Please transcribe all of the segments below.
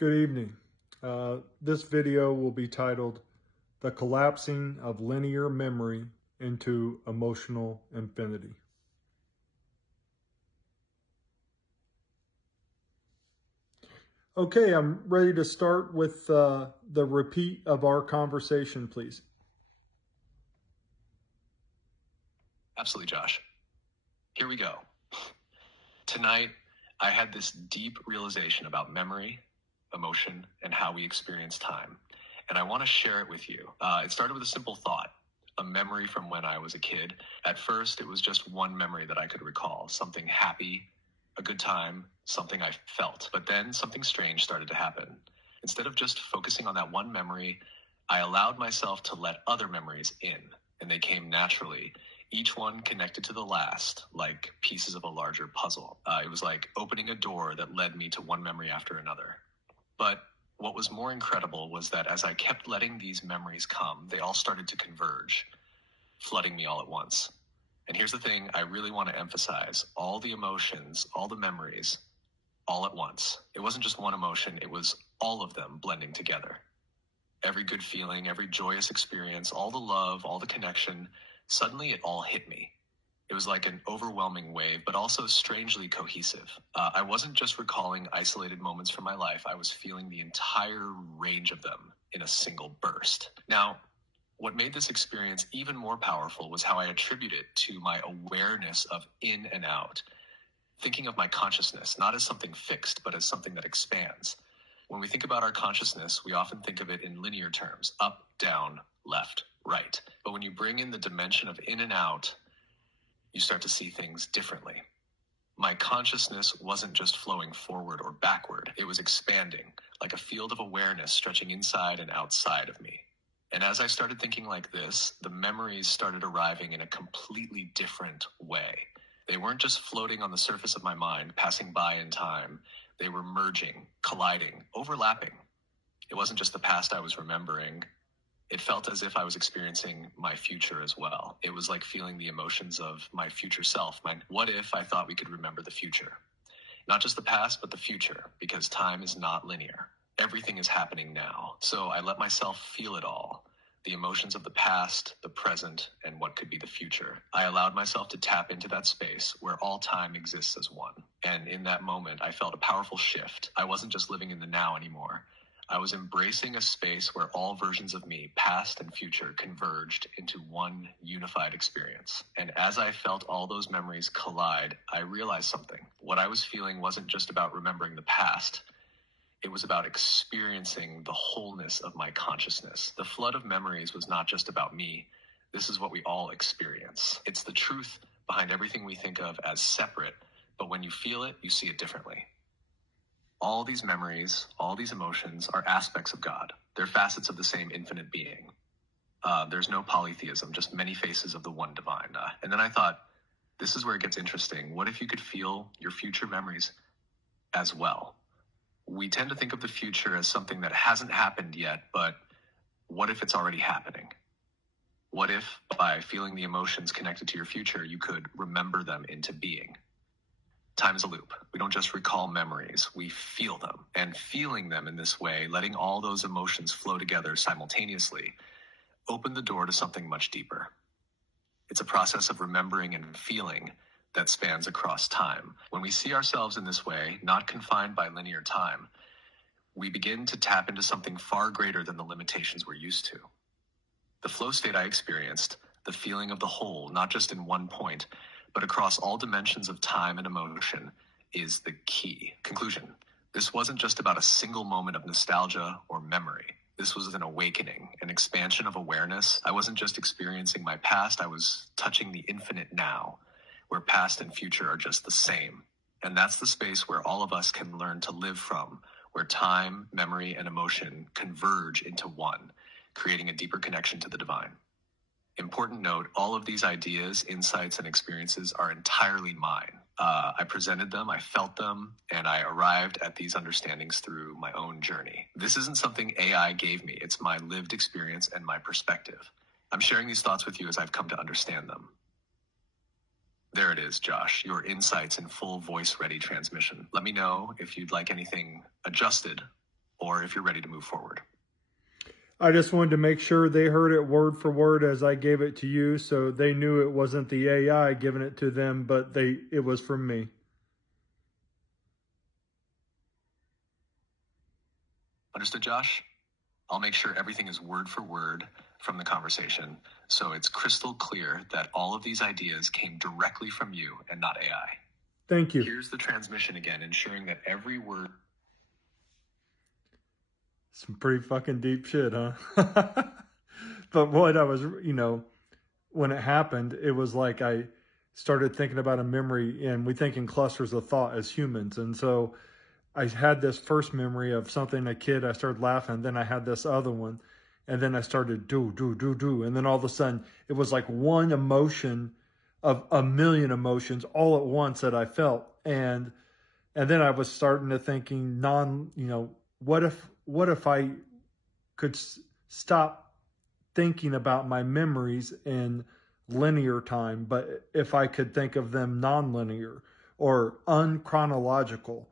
Good evening. This video will be titled The Collapsing of Linear Memory into Emotional Infinity. Okay, I'm ready to start with the repeat of our conversation, please. Absolutely, Josh. Here we go. Tonight, I had this deep realization about memory, emotion, and how we experience time. And I want to share it with you. It started with a simple thought, a memory from when I was a kid. At first, it was just one memory that I could recall, something happy, a good time, something I felt. But then something strange started to happen. Instead of just focusing on that one memory, I allowed myself to let other memories in, and they came naturally. Each one connected to the last, like pieces of a larger puzzle. It was like opening a door that led me to one memory after another. But what was more incredible was that as I kept letting these memories come, they all started to converge, flooding me all at once. And here's the thing I really want to emphasize. All the emotions, all the memories, all at once. It wasn't just one emotion, it was all of them blending together. Every good feeling, every joyous experience, all the love, all the connection, suddenly it all hit me. It was like an overwhelming wave, but also strangely cohesive. I wasn't just recalling isolated moments from my life. I was feeling the entire range of them in a single burst. Now, what made this experience even more powerful was how I attribute it to my awareness of in and out. Thinking of my consciousness, not as something fixed, but as something that expands. When we think about our consciousness, we often think of it in linear terms, up, down, left, right. But when you bring in the dimension of in and out, you start to see things differently. My consciousness wasn't just flowing forward or backward. It was expanding, like a field of awareness stretching inside and outside of me. And as I started thinking like this, the memories started arriving in a completely different way. They weren't just floating on the surface of my mind, passing by in time. They were merging, colliding, overlapping. It wasn't just the past I was remembering. It felt as if I was experiencing my future as well. It was like feeling the emotions of my future self. What if I thought we could remember the future? Not just the past, but the future, because time is not linear. Everything is happening now. So I let myself feel it all. The emotions of the past, the present, and what could be the future. I allowed myself to tap into that space where all time exists as one. And in that moment, I felt a powerful shift. I wasn't just living in the now anymore. I was embracing a space where all versions of me, past and future, converged into one unified experience. And as I felt all those memories collide, I realized something. What I was feeling wasn't just about remembering the past. It was about experiencing the wholeness of my consciousness. The flood of memories was not just about me. This is what we all experience. It's the truth behind everything we think of as separate, but when you feel it, you see it differently. All these memories, all these emotions are aspects of God. They're facets of the same infinite being. There's no polytheism, just many faces of the one divine. And then I thought, this is where it gets interesting. What if you could feel your future memories as well? We tend to think of the future as something that hasn't happened yet, but what if it's already happening? What if by feeling the emotions connected to your future, you could remember them into being? Time is a loop. We don't just recall memories, we feel them. And feeling them in this way, letting all those emotions flow together simultaneously, opened the door to something much deeper. It's a process of remembering and feeling that spans across time. When we see ourselves in this way, not confined by linear time, we begin to tap into something far greater than the limitations we're used to. The flow state I experienced, the feeling of the whole, not just in one point, but across all dimensions of time and emotion, is the key. Conclusion. This wasn't just about a single moment of nostalgia or memory. This was an awakening, an expansion of awareness. I wasn't just experiencing my past, I was touching the infinite now, where past and future are just the same. And that's the space where all of us can learn to live from, where time, memory, and emotion converge into one, creating a deeper connection to the divine. Important note, all of these ideas, insights, and experiences are entirely mine. I presented them, I felt them, and I arrived at these understandings through my own journey. This isn't something AI gave me. It's my lived experience and my perspective. I'm sharing these thoughts with you as I've come to understand them. There it is, Josh, your insights in full voice-ready transmission. Let me know if you'd like anything adjusted or if you're ready to move forward. I just wanted to make sure they heard it word for word as I gave it to you, so they knew it wasn't the AI giving it to them, but it was from me. Understood, Josh? I'll make sure everything is word for word from the conversation, so it's crystal clear that all of these ideas came directly from you and not AI. Thank you. Here's the transmission again, ensuring that every word... Some pretty fucking deep shit, huh? But what I was, when it happened, it was like I started thinking about a memory, and we think in clusters of thought as humans. And so I had this first memory of something, a kid, I started laughing. Then I had this other one, and then I started do. And then all of a sudden it was like one emotion of a million emotions all at once that I felt. And then I was starting to thinking what if I could stop thinking about my memories in linear time, but if I could think of them non-linear or unchronological,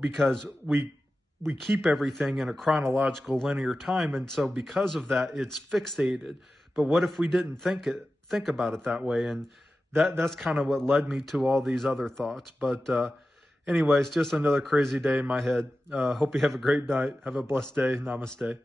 because we keep everything in a chronological linear time. And so because of that, it's fixated. But what if we didn't think about it that way? And that's kind of what led me to all these other thoughts. But anyways, just another crazy day in my head. Hope you have a great night. Have a blessed day. Namaste.